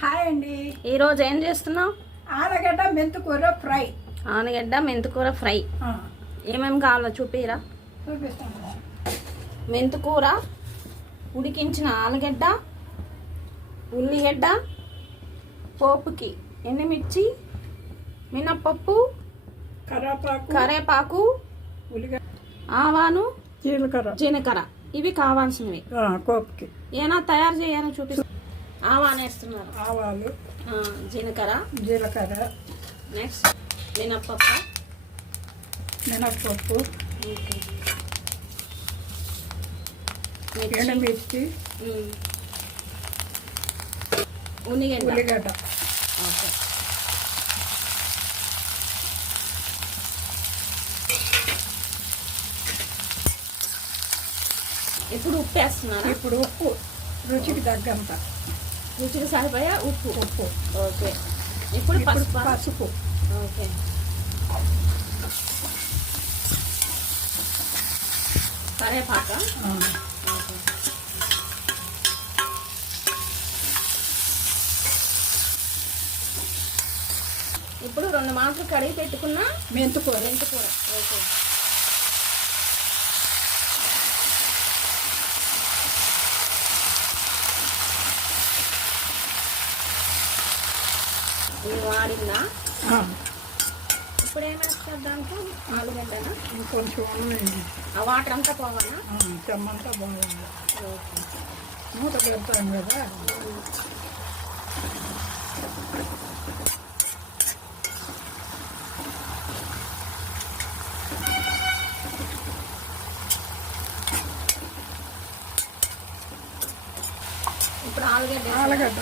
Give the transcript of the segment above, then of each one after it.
Hi అండి. ఈరోజు ఏం చేస్తున్నావు? ఆలుగడ్డ మెంతికూర ఫ్రై. ఆలుగడ్డ మెంతికూర ఫ్రై ఏమేమి కావాలో చూపిరా. చూపిస్తాను. మెంతికూర, ఉడికించిన ఆలుగడ్డ, ఉల్లిగడ్డ, పోపుకి ఎండుమిర్చి, మినప్పప్పు, కరేపాకు, ఉల్లిగడ్డ, ఆవాలు, జీలకర్ర ఇవి కావాల్సినవి. కోపుకి ఏనా తయారు చేయాలని చూపిస్తా. ఆవాలు వేస్తున్నారు. ఆవాలు, జీలకర్ర, నెక్స్ట్ మినప్పప్పు, ఎండుమిర్చి, ఉల్లిగడ్డ. ఓకే. ఇప్పుడు ఉప్పు వేస్తున్నారు. ఇప్పుడు ఉప్పు రుచికి తగ్గంత, రుచికి సరిపోయా ఉప్పు. ఓకే. ఇప్పుడు పసుపు. ఓకే. కరేపాక. ఓకే. ఇప్పుడు 2 మాటలు కడిగి పెట్టుకున్న మెంతికూర. ఓకే. ఇది వాడిందా? ఇప్పుడు ఏమేస్తారు దాంట్లో? ఆలుగడ్డనా? కొంచెం ఆ వాటర్ అంతా పోవాలా? చెమ్మంతా బాగుంది. ఓకే. మూత పెడతాం కదా. ఇప్పుడు ఆలుగడ్డ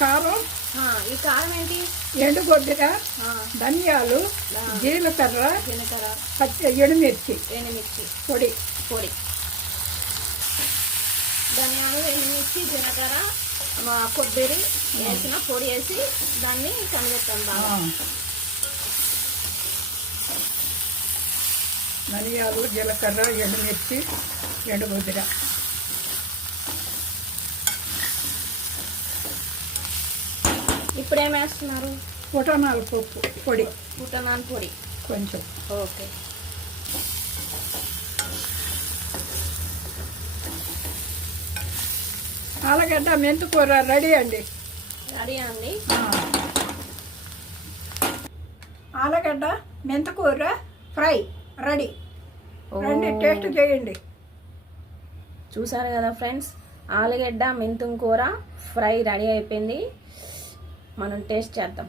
కారం. ఈ కారం ఏంటి? ఎండుగొడ్డిర, ధనియాలు, జీలకర్ర, ఎండుమిర్చి పొడి. ధనియాలు, ఎండుమిర్చి, జీలకర్ర, కొబ్బరి వేసిన పొడి వేసి దాన్ని కనిపెట్టాం. ధనియాలు, జీలకర్ర, ఎండుమిర్చి, ఎండుగొడ్డిర. ఇప్పుడు ఏమేస్తున్నారు? పుట్నాల పొడి. పుట్నాల పొడి కొంచెం. ఓకే. ఆలుగడ్డ మెంతికూర రెడీ అండి. ఆలుగడ్డ మెంతికూర ఫ్రై రెడీ. రండి, టేస్ట్ చేయండి. చూసారు కదా ఫ్రెండ్స్, ఆలుగడ్డ మెంతికూర ఫ్రై రెడీ అయిపోయింది. మనం టేస్ట్ చేద్దాం.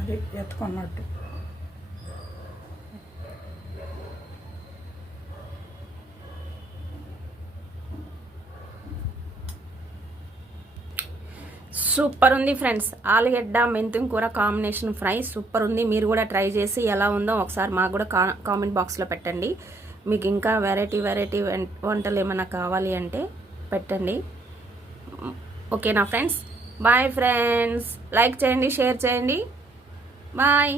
అది ఎత్తుకున్నట్టు. సూపర్ ఉంది ఫ్రెండ్స్. ఆలుగడ్డ మెంతికూర కాంబినేషన్ ఫ్రై సూపర్ ఉంది. మీరు కూడా ట్రై చేసి ఎలా ఉందో ఒకసారి మాకు కూడా కామెంట్ బాక్స్లో పెట్టండి. మీకు ఇంకా వెరైటీ వంటలు ఏమైనా కావాలి అంటే పెట్టండి. ఓకేనా ఫ్రెండ్స్? Bye friends. లైక్ చేయండి, షేర్ చేయండి. బాయ్.